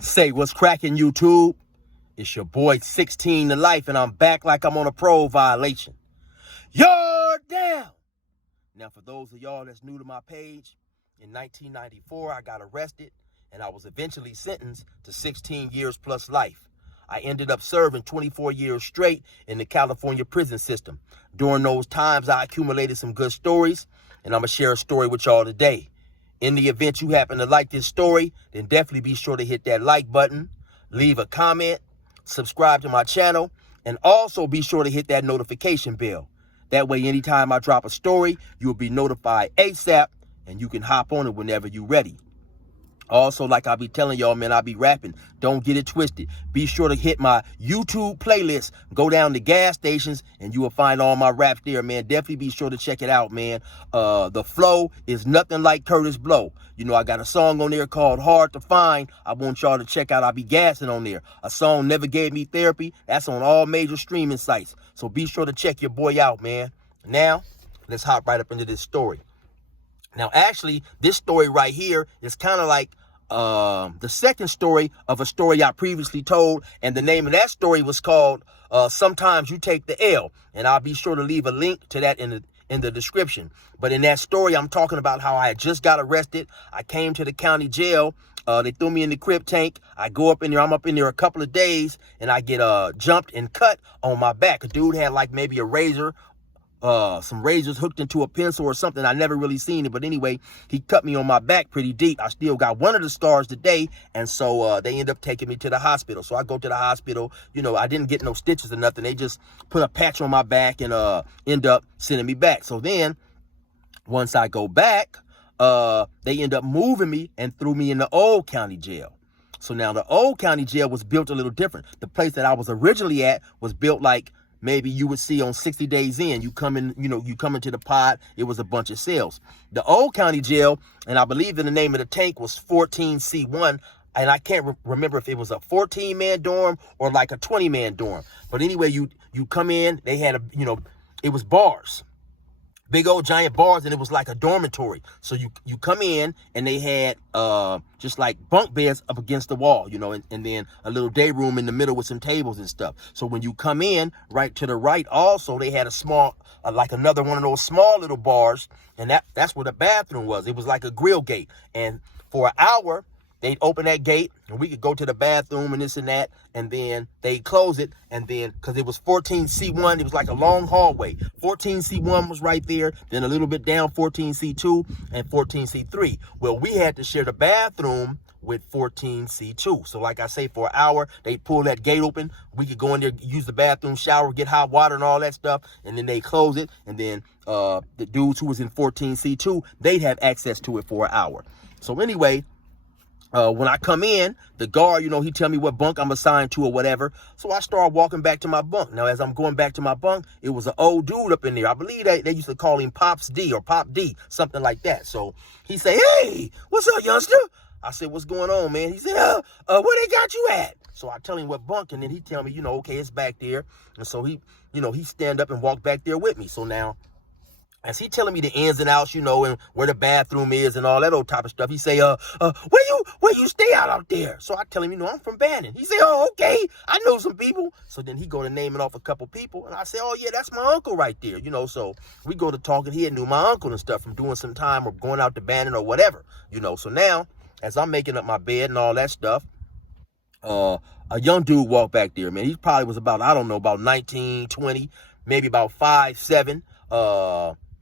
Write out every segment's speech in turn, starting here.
Say what's cracking, YouTube? It's your boy 16 to life, and I'm back like I'm on a parole violation. You're down. Now, for those of y'all that's new to my page, in 1994, I got arrested, and I was eventually sentenced to 16 years plus life. I ended up serving 24 years straight in the California prison system. During those times, I accumulated some good stories, and I'm going to share a story with y'all today. In the event you happen to like this story, then definitely be sure to hit that like button, leave a comment, subscribe to my channel, and also be sure to hit that notification bell. That way, anytime I drop a story, you'll be notified ASAP, and you can hop on it whenever you're ready. Also, like I be telling y'all, man, I be rapping. Don't get it twisted. Be sure to hit my YouTube playlist. Go down to gas stations, and you will find all my raps there, man. Definitely be sure to check it out, man. The flow is nothing like Curtis Blow. You know, I got a song on there called Hard to Find. I want y'all to check out. I be gassing on there. A song Never Gave Me Therapy. That's on all major streaming sites. So be sure to check your boy out, man. Now, let's hop right up into this story. Now, actually, this story right here is kind of like the second story of a story I previously told, and the name of that story was called Sometimes You Take the L, and I'll be sure to leave a link to that in the description. But in that story, I'm talking about how I had just got arrested. I came to the county jail. They threw me in the crib tank. I go up in there. I'm up in there a couple of days, and I get jumped and cut on my back. A dude had like maybe a razor, some razors hooked into a pencil or something. I never really seen it, but anyway, he cut me on my back pretty deep. I still got one of the scars today, and so they end up taking me to the hospital. So I go to the hospital. You know, I didn't get no stitches or nothing. They just put a patch on my back and end up sending me back. So then once I go back, they end up moving me and threw me in the old county jail. So now the old county jail was built a little different. The place that I was originally at was built like maybe you would see on 60 Days In. You come in, you come into the pod, it was a bunch of cells. The old county jail, and I believe the name of the tank was 14C1, and I can't remember if it was a 14-man dorm or like a 20-man dorm. But anyway, you come in, they had it was bars. Big old giant bars, and it was like a dormitory. So you come in, and they had just like bunk beds up against the wall, and then a little day room in the middle with some tables and stuff. So when you come in, right to the right, also they had a small, like another one of those small little bars, and that's where the bathroom was. It was like a grill gate, and for an hour they'd open that gate, and we could go to the bathroom and this and that, and then they'd close it, and then, because it was 14C1, it was like a long hallway. 14C1 was right there, then a little bit down, 14C2 and 14C3. Well, we had to share the bathroom with 14C2. So like I say, for an hour, they'd pull that gate open. We could go in there, use the bathroom, shower, get hot water and all that stuff, and then they close it, and then the dudes who was in 14C2, they'd have access to it for an hour. So anyway, when I come in, the guard, he tell me what bunk I'm assigned to or whatever. So I start walking back to my bunk. Now, as I'm going back to my bunk, it was an old dude up in there. I believe they used to call him Pops D or Pop D, something like that. So he say, "Hey, what's up, youngster?" I said, "What's going on, man?" He said, where they got you at?" So I tell him what bunk, and then he tell me, okay, it's back there. And so he stand up and walk back there with me. So now, as he telling me the ins and outs, and where the bathroom is and all that old type of stuff, he say, where you stay out there? So I tell him, I'm from Bannon. He say, "Oh, okay, I know some people." So then he go to naming off a couple people, and I say, "Oh yeah, that's my uncle right there." So we go to talking. He had knew my uncle and stuff from doing some time or going out to Bannon or whatever, So now, as I'm making up my bed and all that stuff, a young dude walked back there, man. He probably was about, I don't know, about 19, 20, maybe about 5'7",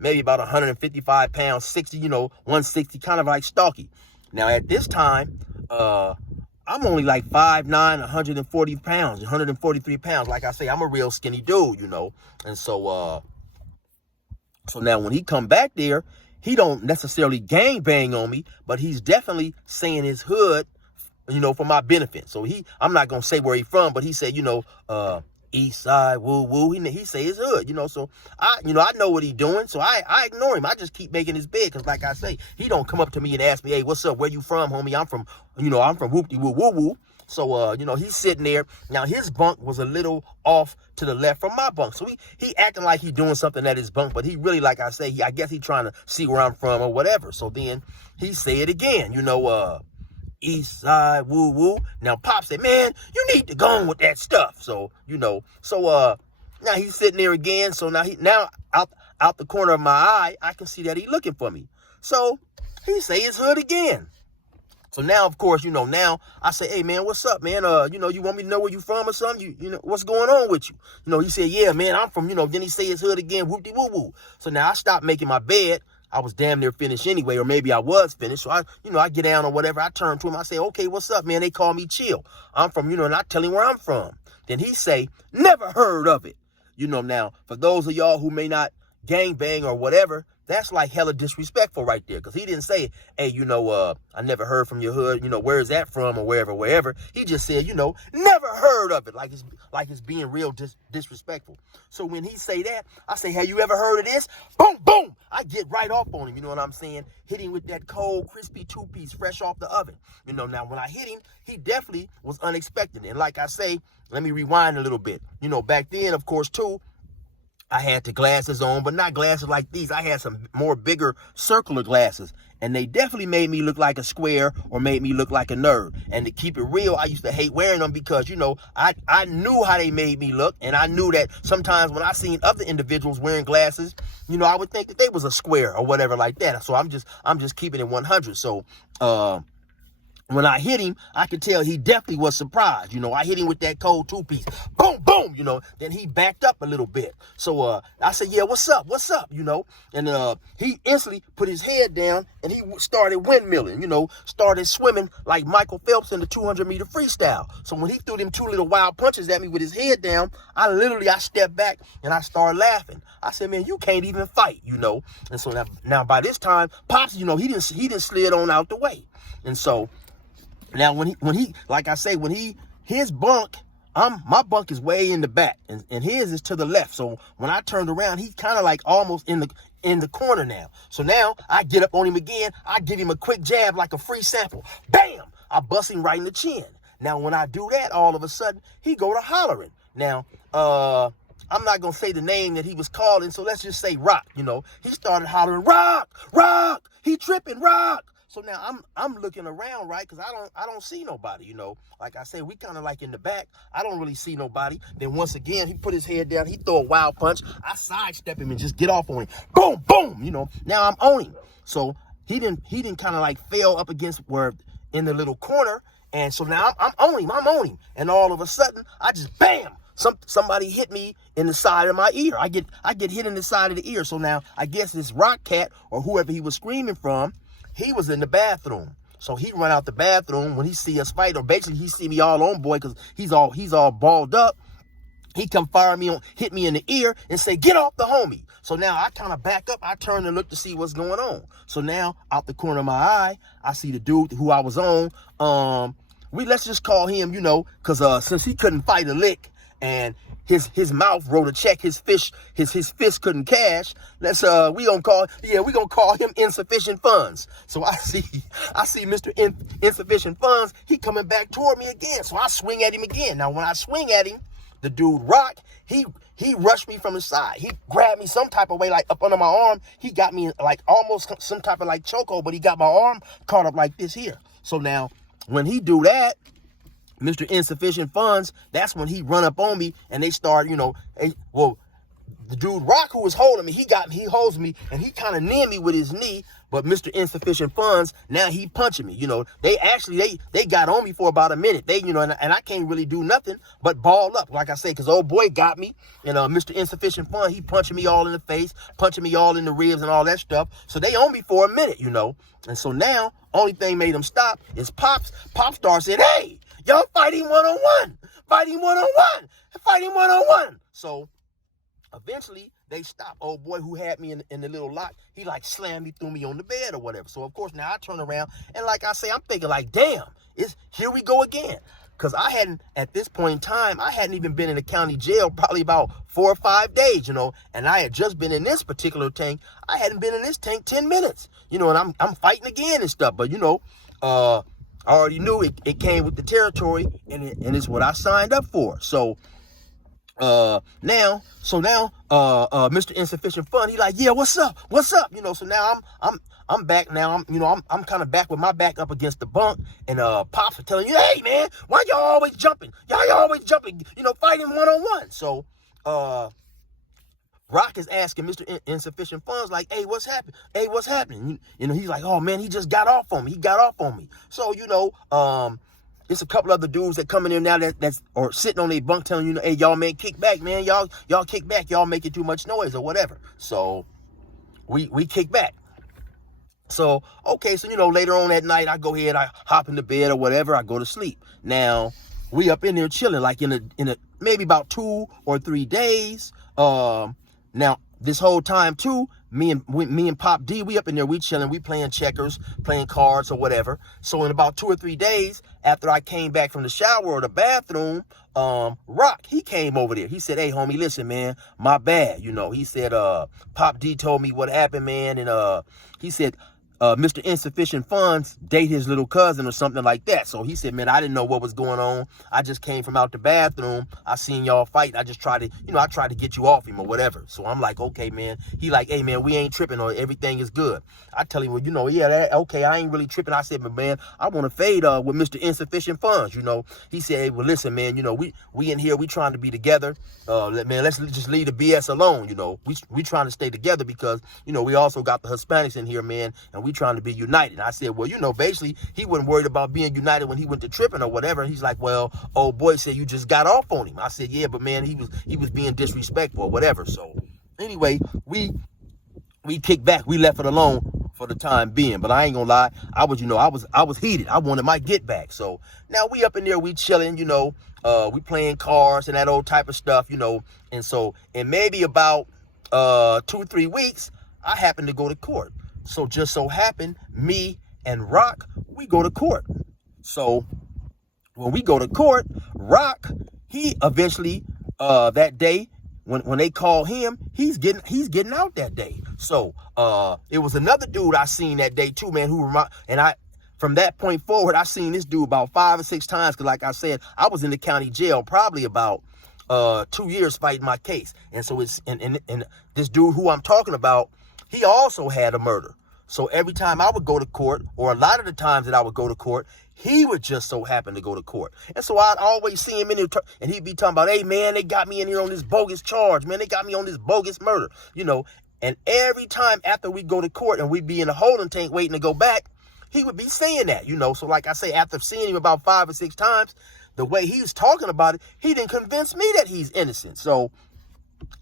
maybe about 155 pounds, 60, 160, kind of like stocky. Now, at this time, I'm only like 5'9", 140 pounds, 143 pounds. Like I say, I'm a real skinny dude, And so, so now when he come back there, he don't necessarily gang bang on me, but he's definitely saying his hood, for my benefit. So I'm not going to say where he from, but he said, East Side, woo woo. He say his hood, So I know what he doing. So I ignore him. I just keep making his bed, because like I say, he don't come up to me and ask me, "Hey, what's up? Where you from, homie?" I'm from whoop de woo woo woo. So he's sitting there. Now his bunk was a little off to the left from my bunk. So he acting like he doing something at his bunk, but he really, like I say, I guess he trying to see where I'm from or whatever. So then he say it again, East side, woo woo. Now Pop said, man, you need to go on with that stuff. So, now he's sitting there again. So now out the corner of my eye, I can see that he's looking for me. So he say his hood again. So now, of course, now I say, hey, man, what's up, man? You want me to know where you from or something? You know, what's going on with you? He said, yeah, man, I'm from, then he say his hood again, whoop-de-woo-woo. So now I stopped making my bed. I was damn near finished anyway, or maybe I was finished. So I get down or whatever. I turn to him. I say, okay, what's up, man? They call me Chill. I'm from, and I tell him where I'm from. Then he say, never heard of it. Now, for those of y'all who may not gangbang or whatever, that's like hella disrespectful right there. Because he didn't say, hey, I never heard from your hood. Where is that from or wherever. He just said, never heard of it. Like it's being real disrespectful. So when he say that, I say, have you ever heard of this? Boom, boom. I get right off on him. You know what I'm saying? Hit him with that cold, crispy two-piece fresh off the oven. Now when I hit him, he definitely was unexpected. And like I say, let me rewind a little bit. Back then, of course, too, I had the glasses on, but not glasses like these. I had some more bigger circular glasses, and they definitely made me look like a square or made me look like a nerd. And to keep it real, I used to hate wearing them because, I knew how they made me look, and I knew that sometimes when I seen other individuals wearing glasses, I would think that they was a square or whatever like that. So I'm just keeping it 100. So, when I hit him, I could tell he definitely was surprised. I hit him with that cold two-piece. Boom, boom, Then he backed up a little bit. So I said, yeah, what's up? And he instantly put his head down and he started windmilling, started swimming like Michael Phelps in the 200-meter freestyle. So when he threw them two little wild punches at me with his head down, I stepped back and I started laughing. I said, man, you can't even fight, And so now by this time, Pops, he didn't slid on out the way. And so now when he like I say, his bunk, my bunk is way in the back and his is to the left. So when I turned around, he's kind of like almost in the corner now. So now I get up on him again. I give him a quick jab like a free sample. Bam! I bust him right in the chin. Now when I do that, all of a sudden he go to hollering. Now, I'm not going to say the name that he was calling. So let's just say Rock, he started hollering, Rock, he tripping, Rock. So now I'm looking around, right? Because I don't see nobody, Like I said, we kind of like in the back. I don't really see nobody. Then once again, he put his head down. He throw a wild punch. I sidestep him and just get off on him. Boom, boom, Now I'm on him. So he didn't kind of like fail up against where in the little corner. And so now I'm on him. And all of a sudden, I just bam. Somebody hit me in the side of my ear. I get hit in the side of the ear. So now I guess this Rock Cat or whoever he was screaming from, he was in the bathroom. So he run out the bathroom when he see us fight, or basically he see me all on boy because he's all balled up. He come hit me in the ear and say, get off the homie. So now I kind of back up. I turn and look to see what's going on. So now out the corner of my eye, I see the dude who I was on. Let's just call him, because since he couldn't fight a lick and his mouth wrote a check his fist couldn't cash. We gonna call him Insufficient Funds. So I see Mr. Insufficient Funds, he coming back toward me again. So I swing at him again. Now when I swing at him, the dude Rock, he rushed me from the side. He grabbed me some type of way, like up under my arm. He got me like almost some type of like chokehold, but he got my arm caught up like this here. So now when he do that, Mr. Insufficient Funds, that's when he run up on me and they start, the dude Rock who was holding me, he holds me and he kind of near me with his knee, but Mr. Insufficient Funds, now he punching me, they got on me for about a minute, and I can't really do nothing but ball up, like I say, because old boy got me, and Mr. Insufficient Fund, he punching me all in the face, punching me all in the ribs and all that stuff, so they on me for a minute, and so now, only thing made them stop is Popstar said, hey, y'all fighting one-on-one. So eventually they stopped. Old boy who had me in the little lock, he like slammed me, threw me on the bed or whatever. So of course now I turn around and like I say, I'm thinking like, damn, here we go again. Because at this point in time, I hadn't even been in the county jail probably about 4 or 5 days, and I had just been in this particular tank. I hadn't been in this tank 10 minutes, and I'm fighting again and stuff. But, I already knew it came with the territory, and it's what I signed up for. So now, Mr. Insufficient Fund, he like, yeah, what's up? So now I'm back now. I'm kind of back with my back up against the bunk, and Pops are telling you, hey man, why y'all always jumping? Y'all always jumping, fighting one-on-one. So Rock is asking Mr. Insufficient Funds, like, hey, what's happening? Hey, what's happening? He's like, oh man, he just got off on me. He got off on me. So, it's a couple other dudes that coming in now that's or sitting on their bunk telling hey, y'all man, kick back, man. Y'all kick back. Y'all making too much noise or whatever. So we kick back. So, okay, so, later on that night, I go ahead, I hop into bed or whatever, I go to sleep. Now, we up in there chilling, like in a maybe about 2 or 3 days. Now, this whole time, too, me and Pop D, we up in there, we chilling, we playing checkers, playing cards or whatever. So, in about 2 or 3 days, after I came back from the shower or the bathroom, Rock, he came over there. He said, hey, homie, listen, man, my bad. He said, Pop D told me what happened, man. And he said, Mr. Insufficient Funds date his little cousin or something like that. So he said, man, I didn't know what was going on. I just came from out the bathroom. I seen y'all fight. I just tried to, I tried to get you off him or whatever. So I'm like, okay, man. He like, hey, man, we ain't tripping or everything is good. I tell him, well, yeah, okay, I ain't really tripping. I said, but man, I want to fade with Mr. Insufficient Funds, He said, hey, well, listen, man, we in here, we trying to be together. Man, let's just leave the BS alone, We trying to stay together because, we also got the Hispanics in here, man, and we trying to be united. I said, well, basically, he wasn't worried about being united when he went to tripping or whatever. And he's like, well, old boy said you just got off on him. I said, yeah, but man, he was being disrespectful or whatever. So anyway, we kicked back. We left it alone for the time being. But I ain't gonna lie, I was heated. I wanted my get back. So now we up in there, we chilling, we playing cards and that old type of stuff, And so in maybe about 2 or 3 weeks, I happened to go to court. So just so happened, me and Rock, we go to court. So when we go to court, Rock, he eventually that day, when they call him, he's getting out that day. So it was another dude I seen that day too, man, from that point forward, I seen this dude about 5 or 6 times. Cause like I said, I was in the county jail probably about 2 years fighting my case. And so it's and this dude who I'm talking about, he also had a murder. So every time I would go to court, or a lot of the times that I would go to court, he would just so happen to go to court. And so I'd always see him in there, and he'd be talking about, hey, man, they got me in here on this bogus charge, man. They got me on this bogus murder, And every time after we go to court and we'd be in a holding tank waiting to go back, he would be saying that, So like I say, after seeing him about 5 or 6 times, the way he was talking about it, he didn't convince me that he's innocent. So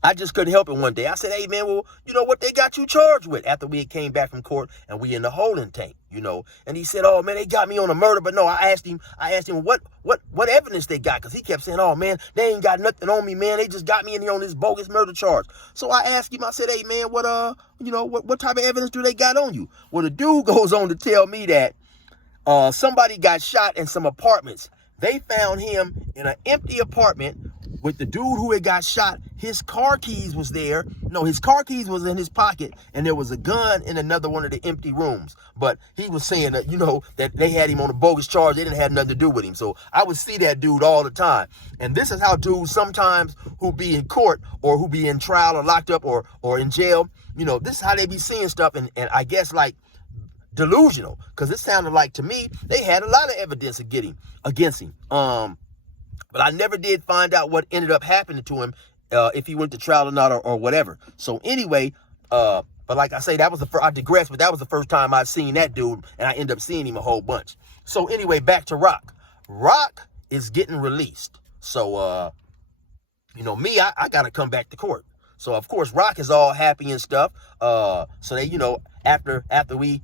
I just couldn't help it one day. I said, hey, man, well, what they got you charged with after we came back from court and we in the holding tank, And he said, oh, man, they got me on a murder. But no, I asked him what evidence they got? Because he kept saying, oh, man, they ain't got nothing on me, man. They just got me in here on this bogus murder charge. So I asked him, I said, hey, man, what type of evidence do they got on you? Well, the dude goes on to tell me that somebody got shot in some apartments. They found him in an empty apartment with the dude who had got shot. His car keys was there. No, his car keys was in his pocket, and there was a gun in another one of the empty rooms. But he was saying that, that they had him on a bogus charge. They didn't have nothing to do with him. So I would see that dude all the time. And this is how dudes sometimes who be in court or who be in trial or locked up or in jail, this is how they be seeing stuff. And I guess like delusional, because it sounded like to me they had a lot of evidence against him. But I never did find out what ended up happening to him, if he went to trial or not, or whatever. So anyway, but like I say, I digress, but that was the first time I'd seen that dude, and I ended up seeing him a whole bunch. So anyway, back to Rock. Rock is getting released. So, me, I got to come back to court. So of course, Rock is all happy and stuff. So they, after we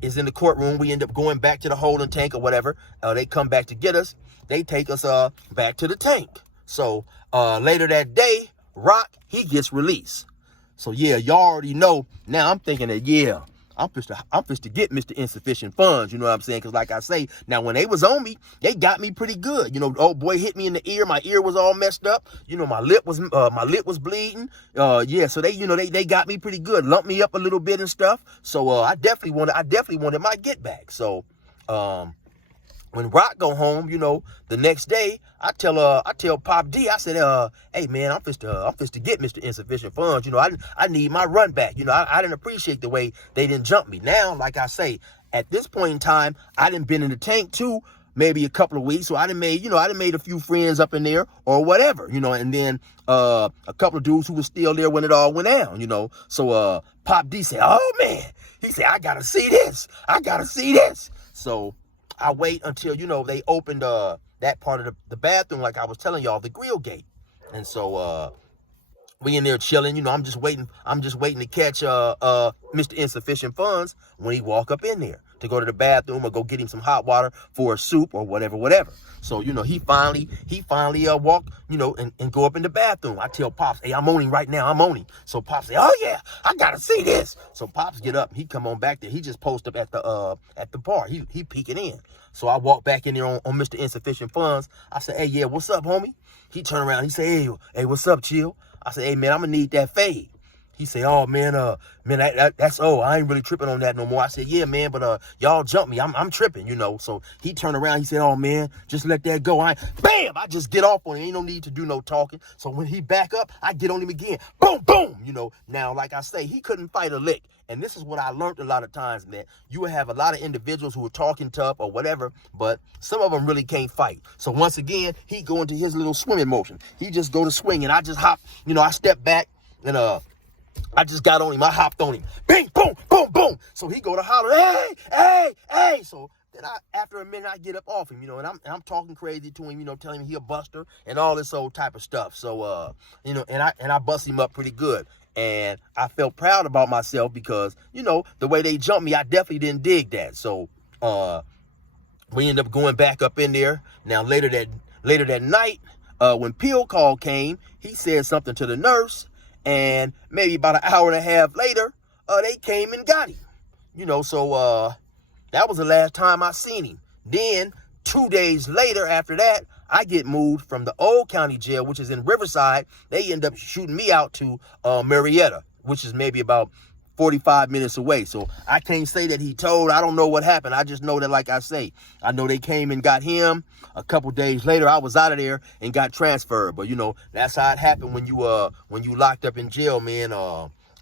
is in the courtroom, we end up going back to the holding tank or whatever. They come back to get us. They take us back to the tank. So later that day, Rock, he gets released. So yeah, y'all already know. Now I'm thinking that, yeah, I'm supposed to get Mr. Insufficient Funds, you know what I'm saying? Because like I say, now when they was on me, they got me pretty good. Old boy hit me in the ear. My ear was all messed up. My lip was bleeding. Yeah, so they got me pretty good. Lumped me up a little bit and stuff. So I definitely wanted my get back. So when Rock go home, the next day, I tell Pop D, I said, hey man, I'm fist to get Mr. Insufficient Funds. I need my run back. I didn't appreciate the way they didn't jump me. Now, like I say, at this point in time, I didn't been in the tank too, maybe a couple of weeks. So I done made a few friends up in there or whatever, and then a couple of dudes who were still there when it all went down, So Pop D said, oh man, he said, I gotta see this. So I wait until, they opened that part of the bathroom, like I was telling y'all, the grill gate. And so we in there chilling, I'm just waiting to catch Mr. Insufficient Funds when he walk up in there to go to the bathroom or go get him some hot water for a soup or whatever. So, he finally walk, and go up in the bathroom. I tell Pops, hey, I'm on him right now. So Pops say, oh yeah, I gotta see this. So Pops get up, he come on back there. He just post up at the bar. He peeking in. So I walk back in there on Mr. Insufficient Funds. I say, hey, yeah, what's up, homie? He turn around, he say, hey, what's up, chill? I say, hey man, I'm gonna need that fade. He say, oh man, that's I ain't really tripping on that no more. I said, yeah, man, but y'all jump me. I'm tripping, So he turned around, he said, oh man, just let that go. Bam! I just get off on him. Ain't no need to do no talking. So when he back up, I get on him again. Boom, boom, Now, like I say, he couldn't fight a lick. And this is what I learned a lot of times, that you will have a lot of individuals who are talking tough or whatever, but some of them really can't fight. So once again, he go into his little swimming motion. He just go to swing, and I just hop, I step back, and I just got on him. I hopped on him. Bing, boom, boom, boom. So he go to holler, hey. So then after a minute, I get up off him, and I'm talking crazy to him, telling him he a buster and all this old type of stuff. So, and I bust him up pretty good. And I felt proud about myself because, the way they jumped me, I definitely didn't dig that. So, we ended up going back up in there. Now, later that night, when Pill Call came, he said something to the nurse. And maybe about an hour and a half later, they came and got him. So that was the last time I seen him. Then 2 days later after that, I get moved from the old county jail, which is in Riverside. They end up shooting me out to Marietta, which is maybe about 45 minutes away. So I can't say that he told. I don't know what happened. I just know that, like I say, I know they came and got him. A couple days later, I was out of there and got transferred. But, that's how it happened when you locked up in jail, man.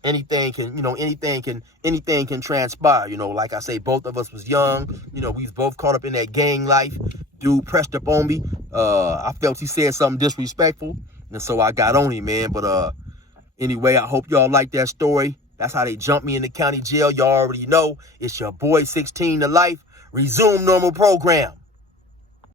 Anything can transpire. Like I say, both of us was young. We was both caught up in that gang life. Dude pressed up on me. I felt he said something disrespectful, and so I got on him, man. But anyway, I hope y'all like that story. That's how they jumped me in the county jail. Y'all already know. It's your boy 16 to life. Resume normal program.